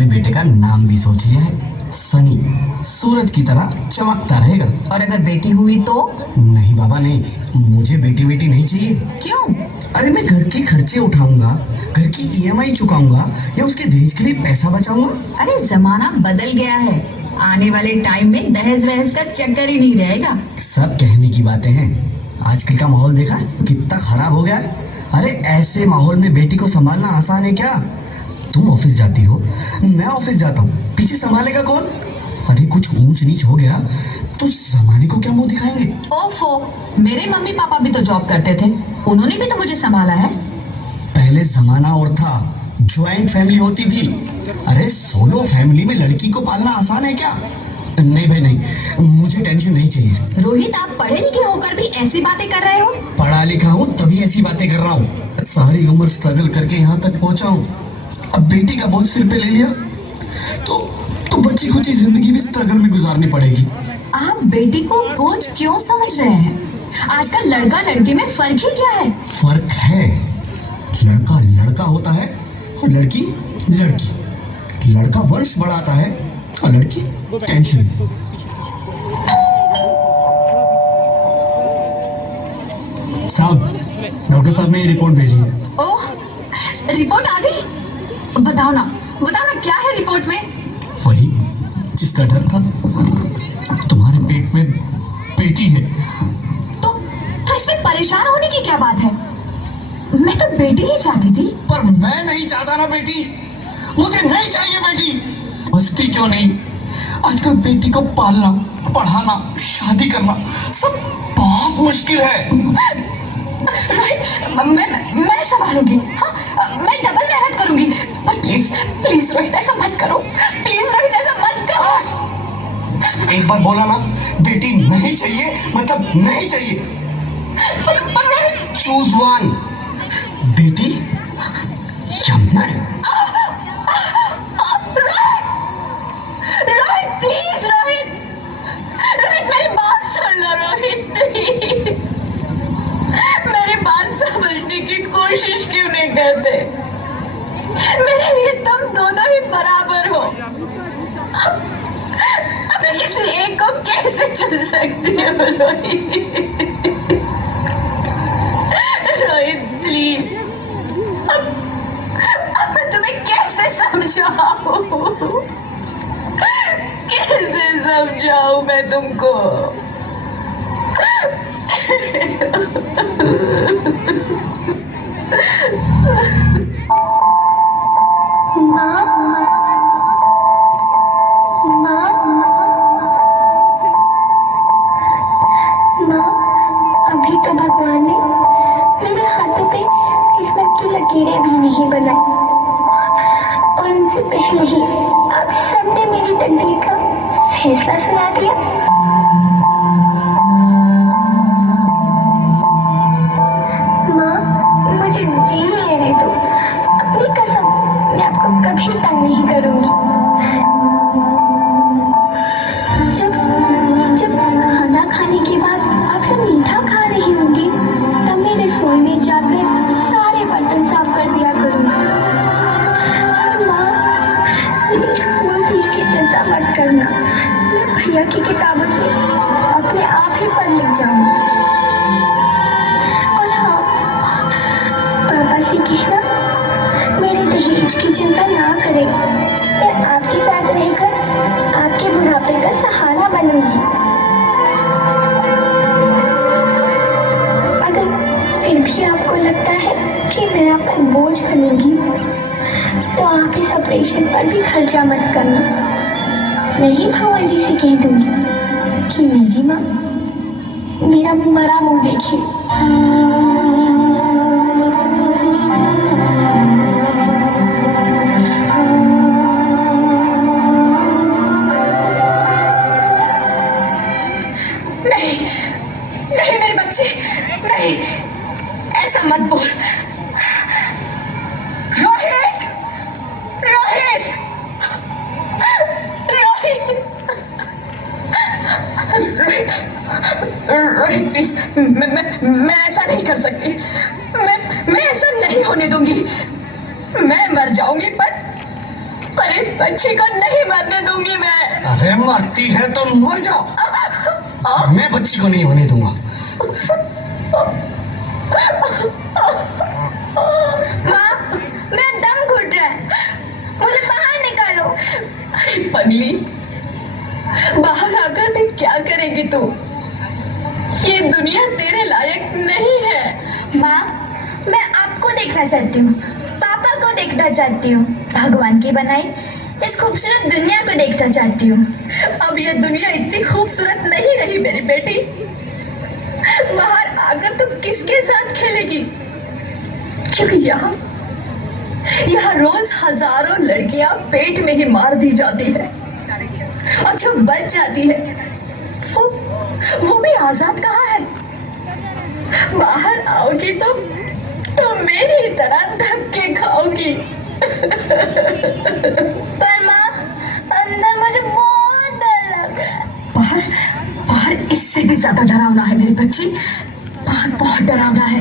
अपने बेटे का नाम भी सोच लिया है, सनी, सूरज की तरह चमकता रहेगा। और अगर बेटी हुई तो? नहीं बाबा नहीं, मुझे बेटी बेटी नहीं चाहिए। क्यों? अरे मैं घर के खर्चे उठाऊंगा, घर की ईएमआई चुकाऊंगा या उसके दहेज के लिए पैसा बचाऊंगा। अरे जमाना बदल गया है, आने वाले टाइम में दहेज वहेज का चक्कर ही नहीं रहेगा। सब कहने की बातें हैं, आजकल का माहौल देखा कितना खराब हो गया है। अरे ऐसे माहौल में बेटी को संभालना आसान है क्या? तुम ऑफिस जाती हो, मैं ऑफिस जाता हूँ, पीछे संभालेगा कौन? अरे कुछ ऊंच नीच हो गया तो जमाने को क्या मुंह दिखाएंगे? ओफो, मेरे मम्मी पापा भी तो जॉब करते थे, उन्होंने भी तो मुझे संभाला है। पहले जमाना और था, ज्वाइंट फैमिली होती थी। अरे सोलो फैमिली में लड़की को पालना आसान है क्या? नहीं भाई नहीं, मुझे टेंशन नहीं चाहिए। रोहित, आप पढ़े लिखे होकर भी ऐसी बातें कर रहे हो? पढ़ा लिखा हूँ तभी ऐसी बातें कर रहा हूँ, सारी उम्र स्ट्रगल करके यहाँ तक पहुँचा हूँ। अब बेटी का बोझ सिर पे ले लिया तो बच्ची खुची जिंदगी भी स्ट्रगल में गुजारनी पड़ेगी। आप बेटी को बोझ क्यों समझ रहे हैं? आजकल लड़का लड़की में फर्क ही क्या है? फर्क है, लड़का लड़का होता है और लड़की लड़की। लड़का वंश बढ़ाता है और लड़की टेंशन। साहब, डॉक्टर साहब ने ये रिपोर्ट भेजी है। ओह, रिपोर्ट आ गई? बताओ ना क्या है रिपोर्ट में? वही जिसका डर था, तुम्हारे पेट में बेटी है। तो इसमें परेशान होने की क्या बात है? मैं तो बेटी ही चाहती थी। पर मैं नहीं चाहता ना बेटी, मुझे नहीं चाहिए बेटी। मस्ती क्यों नहीं, आजकल बेटी को पालना, पढ़ाना, शादी करना सब बहुत मुश्किल है। रोहित, मैं संभालूंगी। हाँ, मैं डबल मेहनत करूंगी। पर प्लीज रोहित, ऐसा मत करो। प्लीज रोहित, ऐसा मत करो। एक बार बोला ना, बेटी नहीं चाहिए मतलब नहीं चाहिए। पर चूज वन, बेटी या मैं। रोहित प्लीज, रोहित मेरी बात सुन लो। रोहित प्लीज, मेरी बात समझने की कोशिश क्यों नहीं करते? मेरे लिए तुम दोनों ही बराबर हो। अब मैं किसी एक को कैसे चुन सकती हूँ? रोहित प्लीज, अब मैं तुम्हें कैसे समझाऊं? कैसे समझाऊं मैं तुमको? अभी तो भगवान ने मेरे हाथों पे किस्मत की लकीरें भी नहीं बनाई, और उनसे पहले ही आप सबने मेरी तकदीर का फैसला सुना दिया। माँ, मुझे जी लेने दो। अपनी कसम, मैं आपको कभी तंग नहीं करूंगी। जब खाना खाने के बाद आप सब मीठा खा रही होंगी, तब मैं रसोई में जाकर सारे बर्तन साफ कर दिया करूंगी। माँ, स्कूल फीस की चिंता मत करना, मैं भैया की किताबों से अपने आप ही पढ़ लिख जाऊंगी। और हाँ, पापा से कहना मेरे दहेज की चिंता ना करें, मैं आपके साथ रहकर आपके बुढ़ापे का सहारा बनूंगी। अगर फिर भी आपको लगता है कि मैं आप पर बोझ बनूंगी, तो आप इस ऑपरेशन पर भी खर्चा मत करना। मैं ही भगवान जी से कह दूंगी कि मेरी माँ मेरा मरा मुंह देखे। नहीं मेरे बच्चे, नहीं, ऐसा मत बोल। रोहित, रोहित, रोहित, रोहित प्लीज, मैं ऐसा नहीं कर सकती। मैं ऐसा नहीं होने दूंगी। मैं मर जाऊंगी पर इस इस बच्ची को नहीं मरने दूंगी मैं। अरे मरती है तो मर जाओ, मैं बच्ची को नहीं होने दूंगा। माँ, मेरा दम घुट रहा है, मुझे बाहर निकालो। अरे पगली, बाहर आकर भी क्या करेगी तू? ये दुनिया तेरे लायक नहीं है। माँ, मैं आपको देखना चाहती हूँ, पापा को देखना चाहती हूँ, भगवान की बनाई इस खूबसूरत दुनिया को देखना चाहती हूँ। अब ये दुनिया इतनी खूबसूरत नहीं रही मेरी बेटी। बाहर आकर तू किसके साथ खेलेगी? क्योंकि यहाँ रोज हजारों लड़कियां पेट में ही मार दी जाती है, और जो बच जाती है वो भी आजाद कहाँ है? बाहर आओगी तो मेरी तरह धक्के खाओगी। पर माँ, अंदर मुझे बहुत डर लग रहा है। बाहर बाहर इससे भी ज्यादा डरावना है मेरी बच्ची। बाहर बहुत डरावना है।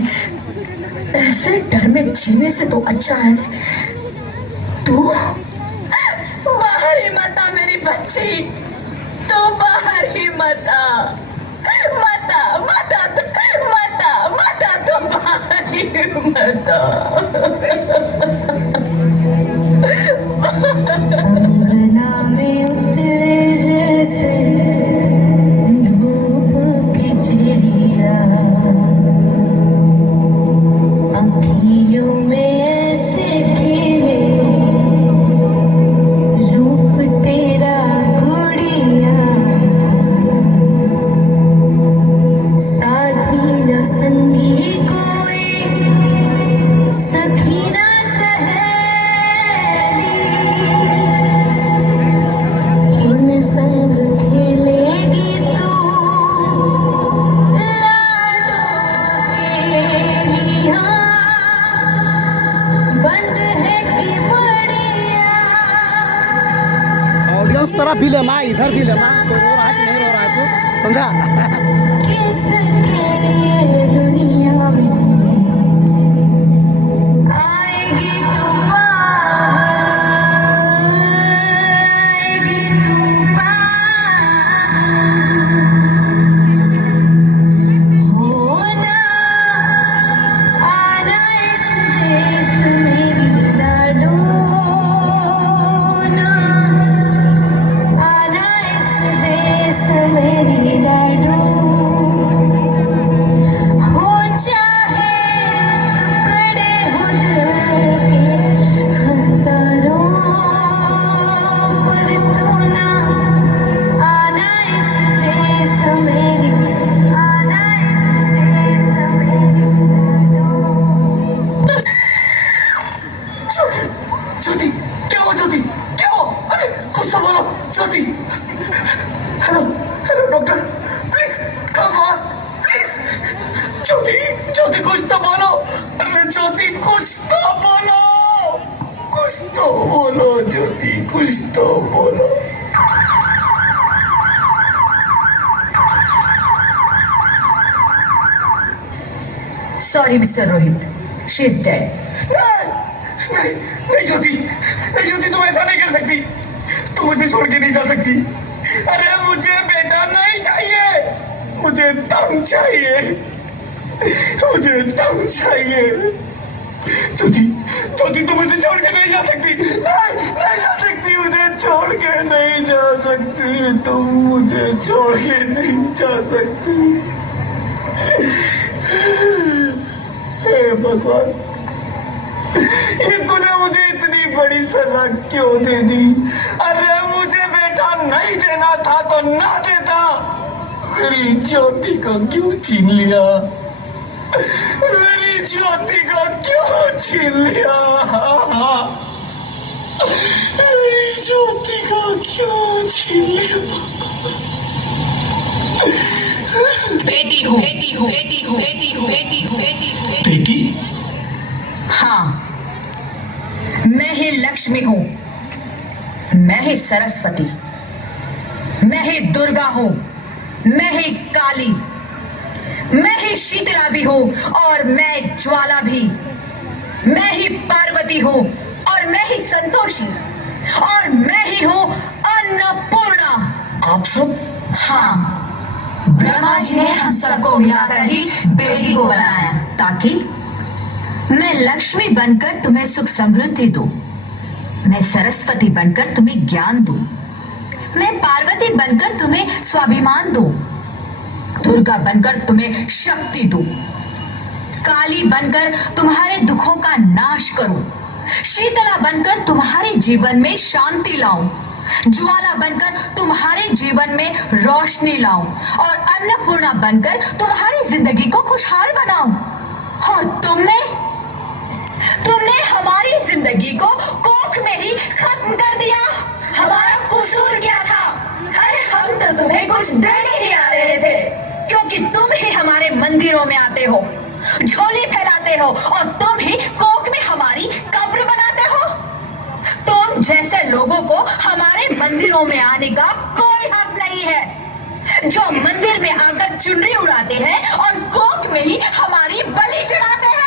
ऐसे डर में जीने से तो अच्छा है तू बाहर ही मत आ मेरी बच्ची, तू बाहर ही मत आ, मत आ, मत आ, मत आ, मत आ, तू बाहर ही मत अंगना में उतरे जैसे धूप की चिड़िया, आँखियों में ऐसे खिले रूप तेरा गुड़िया, साथी न संगी कोई, सखी न सहेली, किन संग खेलेगी तू लाडो अकेली, बंद है कि बढ़िया। ऑडियंस तरफ भी लेना, इधर भी लेना, कोई रो रहा है कि नहीं रो रहा है, सो समझा। किसके लिए दुनिया में आएगी तू पागल, आएगी तू पागल, होना आना इस देश में लाडो ना, आना इस देश में लाडो, हो चाहे टुकड़े हो दिल के हजारों, पर तू ना आना इस देश में, आना इस देश में। ज्योति, क्या हुआ ज्योति, क्या हुआ? अरे कुछ तो बोलो Jyoti. Hello hello doctor, please come fast please. Jyoti Jyoti कुछ तो बोलो। अरे ज्योति कुछ तो बोलो, कुछ तो बोलो ज्योति, कुछ तो बोलो। Sorry mister Rohit, she is dead. नहीं नहीं ज्योति, नहीं ज्योति, तुम ऐसा नहीं कर सकती, तुम मुझे छोड़ के नहीं जा सकती। अरे मुझे बेटा नहीं चाहिए, मुझे दम चाहिए, मुझे दम चाहिए। ज्योति ज्योति, तुम मुझे छोड़ के नहीं जा सकती, नहीं जा सकती, मुझे छोड़ के नहीं जा सकती, तुम मुझे छोड़ के नहीं जा सकती। हे भगवान, ये तूने मुझे इतनी बड़ी सजा क्यों दे दी? अरे मुझे बेटा नहीं देना था तो ना देता, मेरी ज्योति को क्यों छीन लिया, मेरी ज्योति को क्यों छीन लिया, मेरी ज्योति को क्यों छीन लिया? बेटी हूँ, बेटी हूँ, बेटी हूँ, बेटी हूँ, बेटी हूँ, बेटी हूँ, बेटी? हाँ, मैं ही लक्ष्मी हूँ, मैं ही सरस्वती, मैं ही दुर्गा हूँ, मैं ही काली, मैं ही शीतला भी हूँ और मैं ज्वाला भी, मैं ही पार्वती हूँ और मैं ही संतोषी, और मैं ही हूँ अन्नपूर्णा। आप सब? हाँ, ब्रह्मा जी ने हम सबको मिलाकर ही बेटी को बनाया ताकि मैं लक्ष्मी बनकर तुम्हें सुख समृद्धि दूं, मैं सरस्वती बनकर तुम्हें ज्ञान दूं, मैं पार्वती बनकर तुम्हें स्वाभिमान दूं, दुर्गा बनकर तुम्हें शक्ति दूं, काली बनकर तुम्हारे दुखों का नाश करूं, शीतला बनकर तुम्हारे जीवन में शांति लाऊं, ज्वाला बनकर तुम्हारे जीवन में रोशनी लाऊं और अन्नपूर्णा बनकर तुम्हारी जिंदगी को खुशहाल बनाऊं। और तुमने हमारी जिंदगी को कोख में ही खत्म कर दिया। हमारा कसूर क्या था? अरे हम तो तुम्हें कुछ देने ही आ रहे थे, क्योंकि तुम ही हमारे मंदिरों में आते हो, झोली फैलाते हो और तुम ही कोख में हमारी कब्र बनाते हो। तुम जैसे लोगों को हमारे मंदिरों में आने का कोई हक नहीं है, जो मंदिर में आकर चुनरी उड़ाते हैं और कोख में ही हमारी बलि चढ़ाते हैं।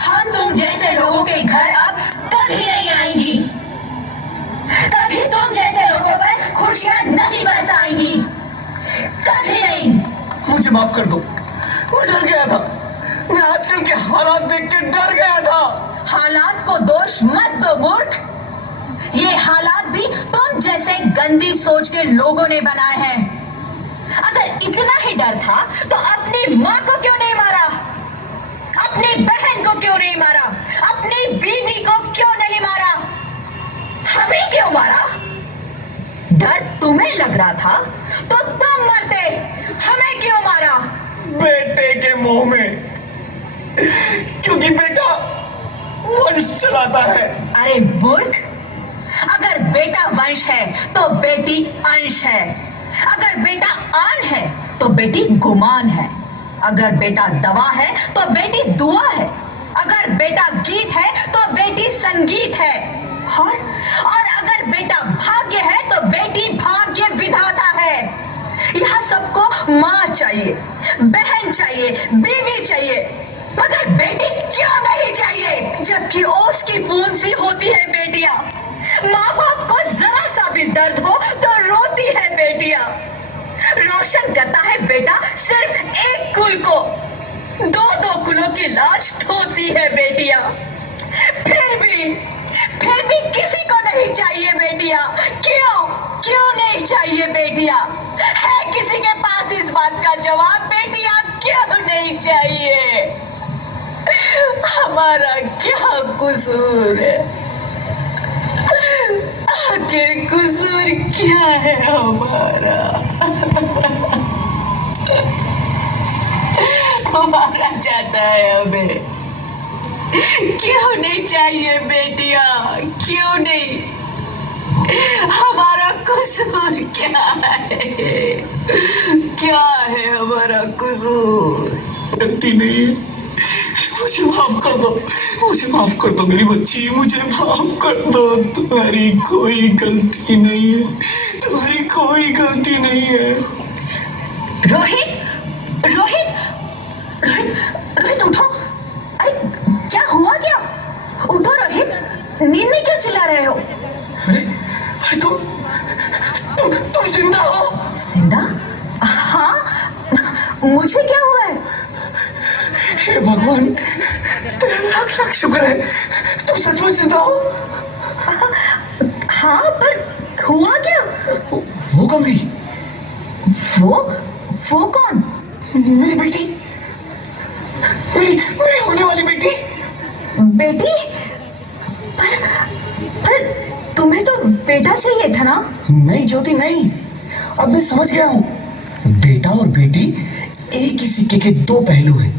हम तुम जैसे लोगों के घर अब कभी नहीं आएंगी, कभी तुम जैसे लोगों पर खुशियां नहीं बरसाएंगी, कभी नहीं। मुझे माफ कर दो, मैं डर गया था। मैं आजकल के हालात देख के डर गया था। हालात को दोष मत दो मूर्ख, ये हालात भी तुम जैसे गंदी सोच के लोगों ने बनाए हैं। अगर इतना ही डर था तो अपनी माँ को क्यों नहीं मारा, अपनी बहन को क्यों नहीं मारा, अपनी बीवी को क्यों नहीं मारा, हमें क्यों मारा? डर तुम्हें लग रहा था तो तुम मरते, हमें क्यों मारा? बेटे के मुंह में, क्योंकि बेटा वंश चलाता है। अरे मूर्ख, अगर बेटा वंश है तो बेटी अंश है, अगर बेटा आन है तो बेटी गुमान है, अगर बेटा दवा है तो बेटी दुआ है, अगर बेटा गीत है तो बेटी संगीत है, और अगर बेटा भाग्य है तो बेटी भाग्य विधाता है। यहाँ सबको माँ चाहिए, बहन चाहिए, बीवी चाहिए, मगर बेटी क्यों नहीं चाहिए? जबकि ओस की बूंद सी होती है बेटियां। माँ बाप को जरा सा भी दर्द हो तो रोती है बेटियां। रोशन करता है बेटा सिर्फ एक कुल को, दो कुलों की लाज ढोती है बेटियां। फिर भी किसी को नहीं चाहिए बेटियां। क्यों नहीं चाहिए बेटियां? है किसी के पास इस बात का जवाब? बेटियां क्यों नहीं चाहिए? हमारा क्या कसूर है? आखिर कसूर क्या है हमारा? मारा जाता है हमें। क्यों नहीं चाहिए बेटियां? क्यों नहीं? हमारा कसूर क्या है? क्या है हमारा कसूर? गलती नहीं है, मुझे माफ कर दो, मुझे माफ कर दो मेरी बच्ची, मुझे माफ कर दो। तुम्हारी कोई गलती नहीं है, तुम्हारी कोई गलती नहीं है। रोहित, रोहित, रोहित, रोहित उठो। अरे क्या हुआ क्या? उठो रोहित, नींद में क्यों चिल्ला रहे हो? अरे तुम जिंदा हो? जिंदा? हाँ, मुझे क्या हुआ है? हे भगवान, तेरा लाख लाख शुक्र है, तुम सचमुच जिंदा हो। हाँ, पर हुआ क्या? वो कौन गई? वो कौन? मेरी बेटी, मेरी होने वाली बेटी। बेटी? पर तुम्हें तो बेटा चाहिए था ना? नहीं ज्योति नहीं, अब मैं समझ गया हूँ। बेटा और बेटी एक ही सिक्के के दो पहलू हैं,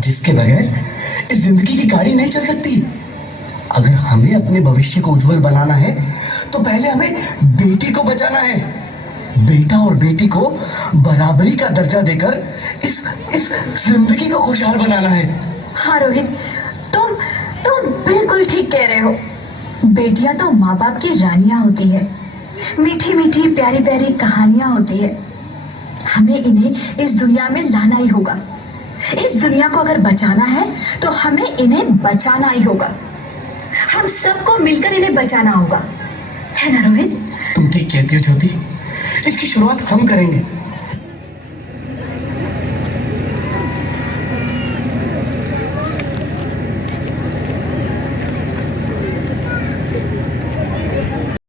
जिसके बगैर इस जिंदगी की गाड़ी नहीं चल सकती। अगर हमें अपने भविष्य को उज्जवल बनाना है तो पहले हमें बेटी को बचाना है। बेटा और बेटी को बराबरी का दर्जा देकर इस जिंदगी को खुशहाल बनाना है। हाँ रोहित, तुम बिल्कुल ठीक कह रहे हो। बेटियां तो माँ बाप की रानियां होती है, मीठी मीठी प्यारी प्यारी कहानियां होती है। हमें इन्हें इस दुनिया में लाना ही होगा। इस दुनिया को अगर बचाना है तो हमें इन्हें बचाना ही होगा। हम सबको मिलकर इन्हें बचाना होगा। है ना रोहित? तुम ठीक कहती हो ज्योति, इसकी शुरुआत हम करेंगे।